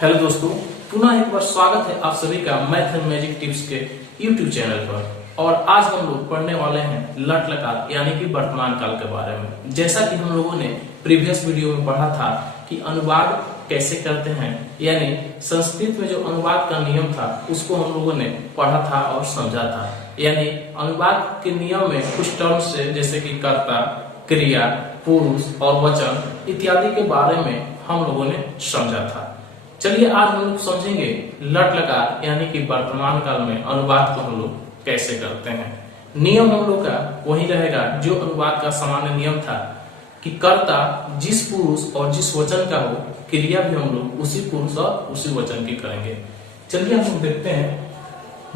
Hello दोस्तों, पुनः एक बार स्वागत है आप सभी का मैथ एंड मैजिक टिप्स के यूट्यूब चैनल पर। और आज हम लोग पढ़ने वाले हैं लट लकार यानी कि वर्तमान काल के बारे में। जैसा कि हम लोगों ने प्रीवियस वीडियो में पढ़ा था कि अनुवाद कैसे करते हैं, यानी संस्कृत में जो अनुवाद का नियम था उसको हम लोगों ने पढ़ा था और समझा था। यानी अनुवाद के नियम में कुछ टर्म्स से जैसे कि कर्ता, क्रिया, पुरुष और वचन इत्यादि के बारे में हम लोगों ने समझा था। चलिए आज हम लोग समझेंगे लट लकार यानी कि वर्तमान काल में अनुवाद को हम लोग कैसे करते हैं। नियम हम लोग का वही रहेगा जो अनुवाद का सामान्य नियम था कि कर्ता जिस पुरुष और जिस वचन का हो, क्रिया भी हम लोग उसी पुरुष और उसी वचन की करेंगे। चलिए हम लोग देखते हैं,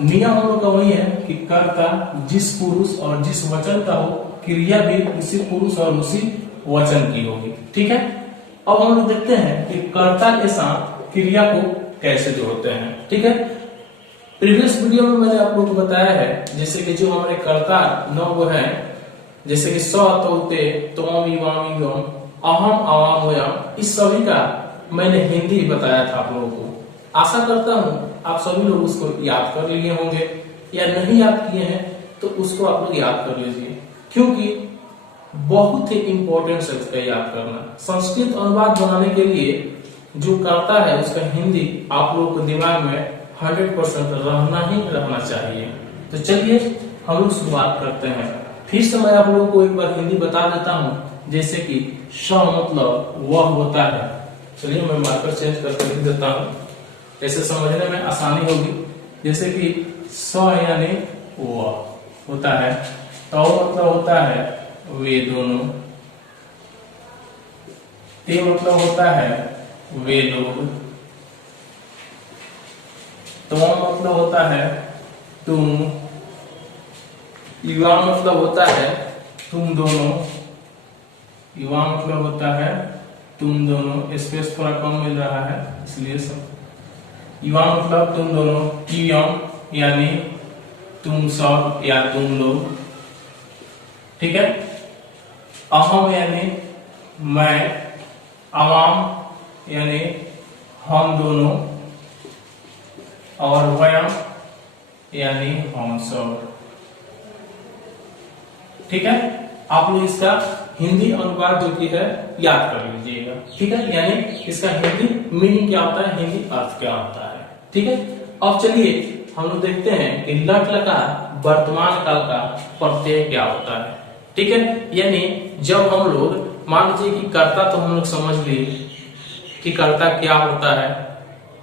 नियम हम लोग का वही है कि कर्ता जिस पुरुष और जिस वचन का हो, क्रिया भी उसी पुरुष और उसी वचन की होगी। ठीक है, अब हम लोग देखते हैं कि कर्ता के साथ क्रिया को कैसे जोड़ते हैं। ठीक है, प्रीवियस वीडियो में मैंने आप लोगों को बताया है जैसे कि जो हमारे कर्ता 9 वो है, जैसे कि स, तोते, तोम, इवाम, इगम, अहम, अवाम, वयम, इस सभी का मैंने हिंदी बताया था आप लोगों को। आशा करता हूँ आप सभी लोग उसको याद कर लिए होंगे, या नहीं याद किए हैं तो उसको आप लोग याद कर लीजिए, क्योंकि बहुत ही इंपॉर्टेंट है उसका याद करना। संस्कृत अनुवाद बनाने के लिए जो कर्ता है उसका हिंदी आप लोगों को दिमाग में 100% रहना चाहिए। तो चलिए हम लोग शुरुआत करते हैं। फिर से मैं आप लोगों को एक बार हिंदी बता देता हूँ, जैसे कि स मतलब वह होता है। चलिए मैं मार्कर चेंज करके लिख देता हूँ, ऐसे समझने में आसानी होगी। जैसे कि स यानी वह होता है, तो मतलब होता है वे दोनों, ते मतलब होता है वे लोग, तो मतलब होता है तुम, युवा मतलब होता है तुम दोनों, युवा मतलब होता है तुम दोनों, स्पेस थोड़ा कम मिल रहा है इसलिए सब। युवा मतलब तुम दोनों, इयम यानी तुम सब या तुम लोग। ठीक है, अहम यानी मैं, अवाम यानी हम दोनों, और वयम यानी हम सब। ठीक है, आप लोग इसका हिंदी अनुवाद जो की है याद कर लीजिएगा। ठीक है, यानी इसका हिंदी मीनिंग क्या होता है, हिंदी अर्थ क्या होता है। ठीक है, अब चलिए हम लोग देखते हैं कि लट लकार वर्तमान काल का प्रत्यय क्या होता है। ठीक है, यानी जब हम लोग मान लीजिए कि कर्ता तो हम लोग समझ लिए कि कर्ता क्या होता है।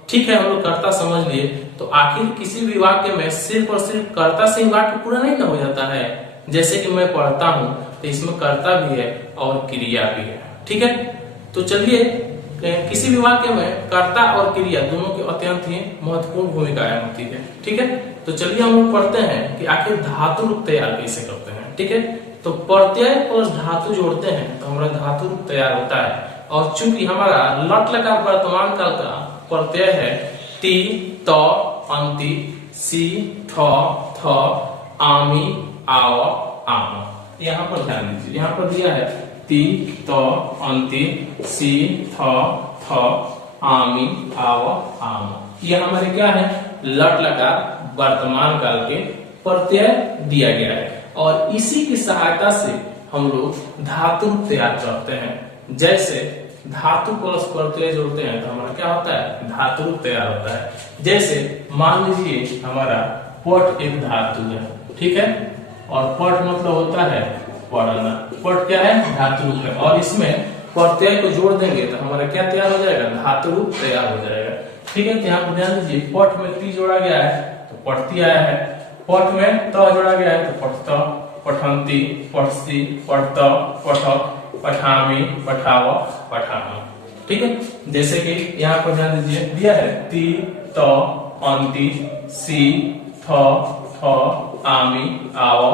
ठीक है, हम लोग कर्ता समझ लिए, तो आखिर किसी भी वाक्य में सिर्फ और सिर्फ कर्ता से ही वाक्य पूरा नहीं ना हो जाता है। जैसे कि मैं पढ़ता हूं तो इसमें कर्ता भी है और क्रिया भी है। ठीक है, तो चलिए किसी भी वाक्य में कर्ता और क्रिया दोनों की अत्यंत ही महत्वपूर्ण भूमिकाएं होती है। ठीक है, तो चलिए हम लोग पढ़ते हैं कि आखिर धातु रूप तैयार कैसे करते हैं। ठीक है, तो प्रत्यय प्लस धातु जोड़ते हैं तो हमारा धातु रूप तैयार होता है। और चूंकि हमारा लट लकार वर्तमान काल का प्रत्यय है ती, त, अंति, सी, ठ, थ, आमी, आव, आम। यहाँ पर ध्यान दीजिए, यहाँ पर दिया है ती, त, अंति, सी, थ, थ, आमी, आव, आम। ये हमारे क्या है, लट लकार वर्तमान काल के प्रत्यय दिया गया है। और इसी की सहायता से हम लोग धातु तैयार करते हैं। जैसे धातु प्लस प्रत्यय जोड़ते हैं तो हमारा क्या होता है, धातु रूप तैयार होता है। जैसे मान लीजिए हमारा पट एक धातु है। ठीक है, और पट मतलब होता है पढ़ना। पट क्या है, धातु रूप है, और इसमें प्रत्यय को जोड़ देंगे तो हमारा क्या तैयार हो जाएगा, धातु रूप तैयार हो जाएगा। ठीक है, तो यहाँ पर ध्यान दीजिए, पट में ती जोड़ा गया है तो पढ़ती आया है, पट में त जोड़ा गया है तो पठत, पठंती, पठसी, पठत, पठक, पठामी, पठाव, पठामा। ठीक है, जैसे कि यहाँ पर ध्यान दीजिए दिया है ती, त, अंति, सी, थ, थ, आमी, आव,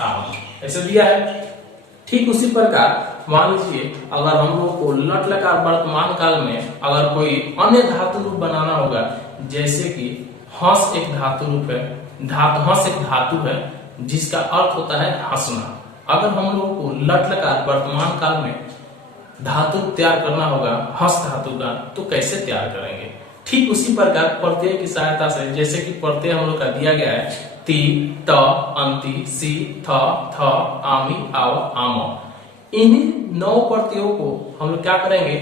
आम, ऐसे दिया है। ठीक उसी प्रकार मान लीजिए अगर हम लोग को लट लकार वर्तमान काल में अगर कोई अन्य धातु रूप बनाना होगा, जैसे कि हंस एक धातु रूप है, हंस एक धातु है जिसका अर्थ होता है हंसना। अगर हम लोग को लट लकार वर्तमान काल में धातु तैयार करना होगा हंस धातु का, तो कैसे तैयार करेंगे। ठीक उसी प्रकार प्रत्यय की सहायता से, जैसे कि प्रत्यय हम लोग का दिया गया है ती, त, अंति, सी, थ, थ, आमी, आव, आम। इन्हीं 9 प्रत्ययों को हम लोग क्या करेंगे,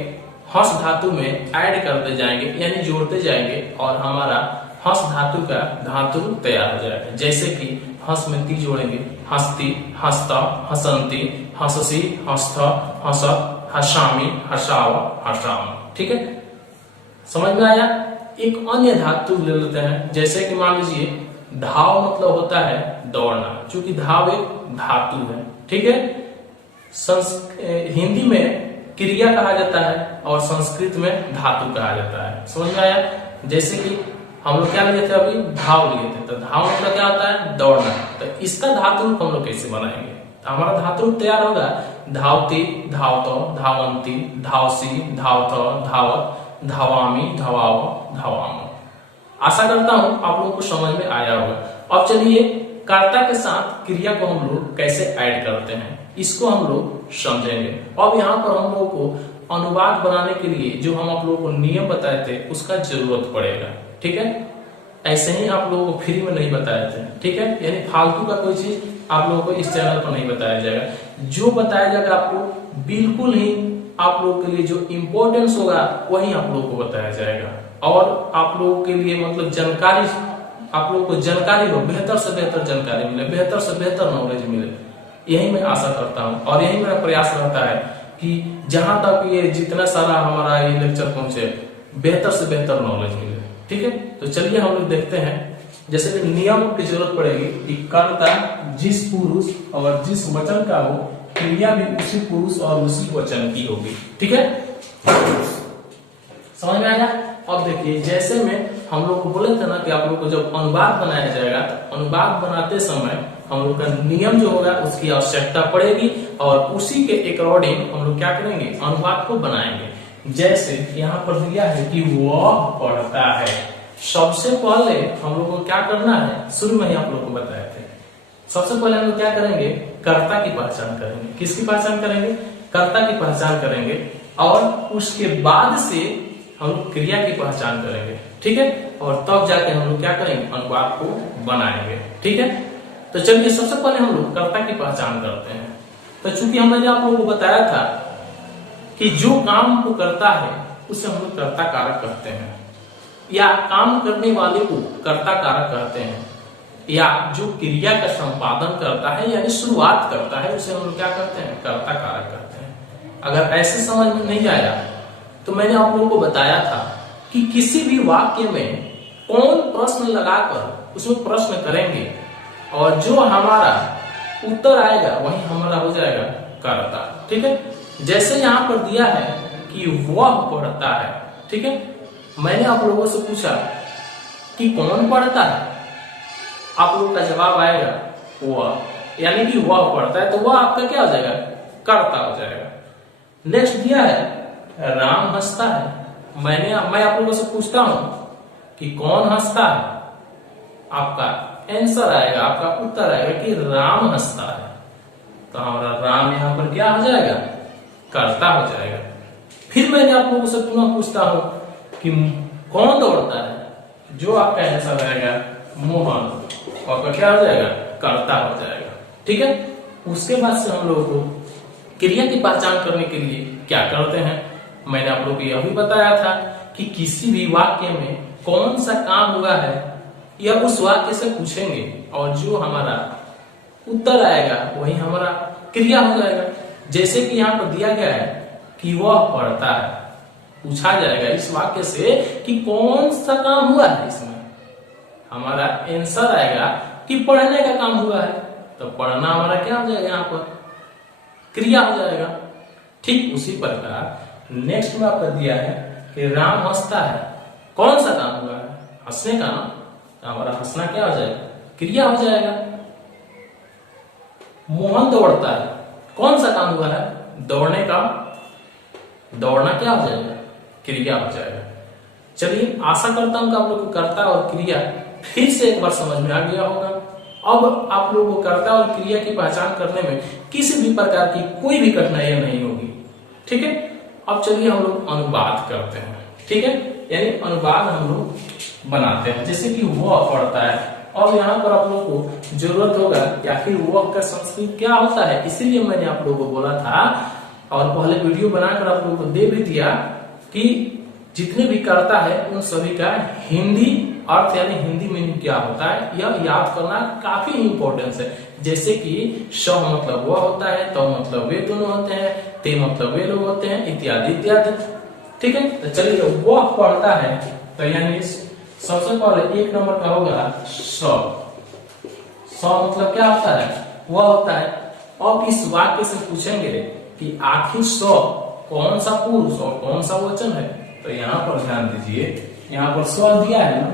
हंस धातु में ऐड करते जाएंगे, यानी जोड़ते जाएंगे, और हमारा हंस धातु का धातु तैयार हो जाएगा। जैसे कि हंस में ती जोड़ेंगे, हंसती, हंसता, हंसंती, हंससी, हंसथ, हंसत, हंसामी, हंसाव, हंसाम। ठीक है, समझ में आया। एक अन्य धातु ले लेते हैं, जैसे कि मान लीजिए धाव मतलब होता है दौड़ना, क्योंकि धाव एक धातु है। ठीक है, हिंदी में क्रिया कहा जाता है और संस्कृत में धातु कहा जाता है। समझ में आया। जैसे कि हम लोग क्या लिए थे, अभी धाव लिए थे, तो धाव मतलब क्या होता है दौड़ना। तो इसका धातु रूप हम लोग कैसे बनाएंगे, तो हमारा धातु रूप तैयार होगा धावती, धावतो, धावंती, धावसी, धावत, धावत, धावामी, धावाव, धावाम। आशा करता हूं आप लोगों को समझ में आया होगा। अब चलिए कर्ता के साथ क्रिया को हम लोग कैसे ऐड करते हैं, इसको हम लोग समझेंगे। अब यहाँ पर हम लोगों को अनुवाद बनाने के लिए जो हम आप लोगों को नियम बताए थे उसका जरूरत पड़ेगा। ठीक है, ऐसे ही आप लोगों को फ्री में नहीं बताए थे। ठीक है, यानी फालतू का कोई चीज आप लोगों को इस चैनल पर नहीं बताया जाएगा। जो बताया जाएगा आपको बिल्कुल ही आप लोगों के लिए जो इम्पोर्टेंस होगा वही आप लोगों को बताया जाएगा, और आप लोगों के लिए मतलब जानकारी, आप लोगों को जानकारी हो, बेहतर से बेहतर जानकारी मिले, बेहतर से बेहतर नॉलेज मिले, यही मैं आशा करता हूँ। और यही मेरा प्रयास रहता है कि जहां तक ये जितना सारा हमारा ये लेक्चर पहुंचे, बेहतर से बेहतर नॉलेज मिले। ठीक है, तो चलिए हम लोग देखते हैं। जैसे कि नियम की जरूरत पड़ेगी कि कर्ता जिस पुरुष और जिस वचन का हो, क्रिया भी उसी पुरुष और उसी वचन की होगी। ठीक है, समझ में आया। अब देखिए, जैसे में हम लोग को बोले थे ना कि आप लोग को जब अनुवाद बनाया जाएगा, तो अनुवाद बनाते समय हम लोग का नियम जो होगा उसकी आवश्यकता पड़ेगी, और उसी के अकॉर्डिंग हम लोग क्या करेंगे, अनुवाद को बनाएंगे। जैसे यहाँ पर दिया है कि वह पढ़ता है। सबसे पहले हम लोग को क्या करना है, शुरू में ही आप लोग को बताए थे, सबसे पहले हम लोग क्या करेंगे, कर्ता की पहचान करेंगे। किसकी पहचान करेंगे, कर्ता की पहचान करेंगे, और उसके बाद से हम लोग क्रिया की पहचान करेंगे। ठीक है, और तब जाके हम लोग क्या करेंगे, अनुवाद को बनाएंगे। ठीक है, तो चलिए सबसे पहले हम लोग कर्ता की पहचान करते हैं। तो चूंकि हमने आप लोगों को बताया था कि जो काम को करता है उसे हम लोग कर्ता कारक कहते हैं, या काम करने वाले को कर्ता कारक कहते हैं, या जो क्रिया का संपादन करता है यानी शुरुआत करता है उसे हम लोग क्या कहते हैं, कर्ता कारक कहते हैं। अगर ऐसे समझ में नहीं आया तो मैंने आप लोगों को बताया था कि किसी भी वाक्य में कौन प्रश्न लगाकर उसमें प्रश्न करेंगे, और जो हमारा उत्तर आएगा वही हमारा हो जाएगा कर्ता। ठीक है, जैसे यहाँ पर दिया है कि वह पढ़ता है। ठीक है, मैंने आप लोगों से पूछा कि कौन पढ़ता है, आप लोगों का जवाब आएगा वह, यानी कि वह पढ़ता है, तो वह आपका क्या हो जाएगा, कर्ता हो जाएगा। नेक्स्ट दिया है राम हंसता है। मैं आप लोगों से पूछता हूं कि कौन हंसता है, आपका आंसर आएगा, आपका उत्तर आएगा कि राम हंसता है, तो हमारा राम यहाँ पर क्या हो जाएगा, कर्ता हो जाएगा। फिर मैंने आप लोगों से पुनः पूछता हूं कि कौन दौड़ता है, जो आपका आंसर आएगा मोहन, आपका क्या हो जाएगा, कर्ता हो जाएगा। ठीक है, उसके बाद से हम लोगों को क्रिया की पहचान करने के लिए क्या करते हैं, मैंने आप लोगों को यह भी बताया था कि किसी भी वाक्य में कौन सा काम हुआ है यह उस वाक्य से पूछेंगे, और जो हमारा उत्तर आएगा वही हमारा क्रिया हो जाएगा। जैसे कि यहाँ पर दिया गया है कि वह पढ़ता है, पूछा जाएगा इस वाक्य से कि कौन सा काम हुआ है, इसमें हमारा आंसर आएगा कि पढ़ने का काम हुआ है, तो पढ़ना हमारा क्या हो जाएगा, यहाँ पर क्रिया हो जाएगा। ठीक उसी प्रकार नेक्स्ट में आपका दिया है कि राम हंसता है, कौन सा काम हुआ है, हंसने का ना, तो हमारा हंसना क्या हो जाएगा, क्रिया हो जाएगा। मोहन दौड़ता है, कौन सा काम हुआ है, दौड़ने का, दौड़ना क्या हो जाएगा, क्रिया हो जाएगा। चलिए आशा करता हूं कि आप लोग को कर्ता और क्रिया फिर से एक बार समझ में आ गया होगा। अब आप लोगों को कर्ता और क्रिया की पहचान करने में किसी भी प्रकार की कोई भी कठिनाई नहीं होगी। ठीक है, अब चलिए हम लोग अनुवाद करते हैं। ठीक है, यानी अनुवाद हम लोग बनाते हैं, जैसे कि वह पढ़ता है। और यहाँ पर आप लोगों को जरूरत होगा कि आखिर वह का संस्कृत क्या होता है, इसीलिए मैंने आप लोगों को बोला था और पहले वीडियो बनाकर आप लोगों को दे भी दिया कि जितने भी करता है उन सभी का हिंदी अर्थ यानी हिंदी मीनिंग क्या होता है यह याद करना काफी इंपॉर्टेंस है। जैसे कि स मतलब वह होता है, तो मतलब वे दोनों होते हैं, ते मतलब वे लोग होते हैं, इत्यादि इत्यादि। ठीक है, तो चलिए वह पढ़ता है, तो यानी सबसे पहले एक नंबर का होगा स। स मतलब क्या होता है, वह होता है। अब इस वाक्य से पूछेंगे कि आखिर स कौन सा पुरुष और कौन सा वचन है, तो यहाँ पर ध्यान दीजिए, यहाँ पर स दिया है ना,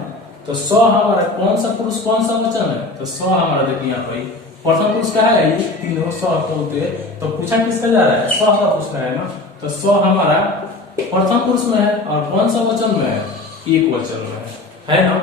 तो स हमारा कौन सा पुरुष कौन सा वचन है, तो स हमारा देखिए यहाँ पर प्रथम पुरुष का है, ये तीनों स बोलते हैं, तो पूछा किसका जा रहा है, स का पूछना है ना, तो स हमारा प्रथम पुरुष में है और कौन सा वचन में है, एक वचन में है ना।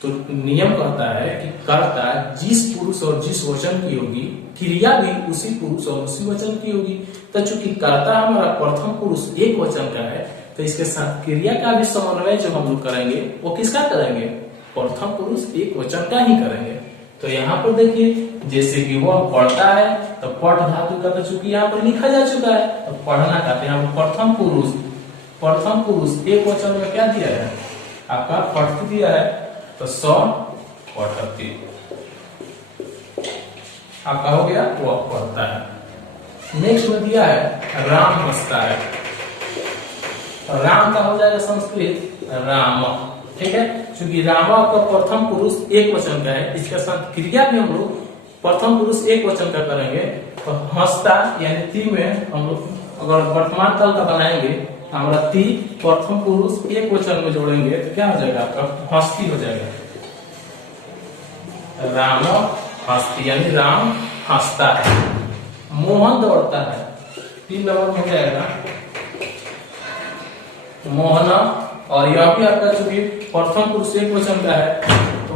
तो नियम कहता है कि कर्ता जिस पुरुष और जिस वचन की होगी, क्रिया भी उसी पुरुष और उसी वचन की होगी। तो चूंकि कर्ता हमारा प्रथम पुरुष एक वचन का है, तो इसके साथ क्रिया का भी समन्वय जो हम लोग करेंगे वो किसका करेंगे, प्रथम पुरुष एक वचन का ही करेंगे। तो यहाँ पर देखिए, जैसे कि वह पढ़ता है, तो पठ धातु का तो चूंकि यहाँ पर लिखा जा चुका है, तो पढ़ना का यहाँ पर प्रथम पुरुष एक वचन में क्या दिया है, आपका पठती दिया है, तो स पठती आपका हो गया, वह पढ़ता है। नेक्स्ट में दिया है राम हंसता है, राम का हो जाएगा संस्कृत राम। ठीक है, क्योंकि रामा का प्रथम पुरुष एक वचन का है, इसके साथ क्रिया भी हम लोग प्रथम पुरुष एक वचन का करेंगे। तो हंसता यानी ती में हम लोग अगर वर्तमान काल का बनाएंगे, हमारा ती प्रथम पुरुष एक वचन में जोड़ेंगे तो क्या हो जाएगा, आपका हंसती हो जाएगा, राम हंसती यानी राम हंसता है। मोहन दौड़ता है, 3 नंबर में हो जाएगा मोहना, और यह भी आपका चूंकि प्रथम पुरुष एक वचन का है, तो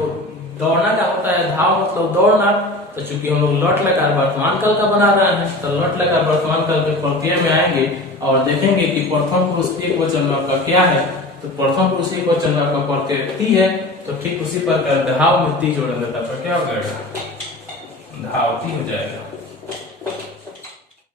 दौड़ना क्या होता है, धाव मतलब दौड़ना। तो चूंकि हम लोग लट लकार वर्तमान काल का बना रहे हैं, तो लट लकार वर्तमान काल के प्रक्रिया में आएंगे और देखेंगे कि प्रथम पुरुष एक वचन में आपका क्या है, तो प्रथम पुरुष एक वचन में आपका प्रत्यय ती है, तो ठीक उसी प्रकार धाव में ती जोड़ेंगे तो क्या हो जाएगा, धावती हो जाएगा।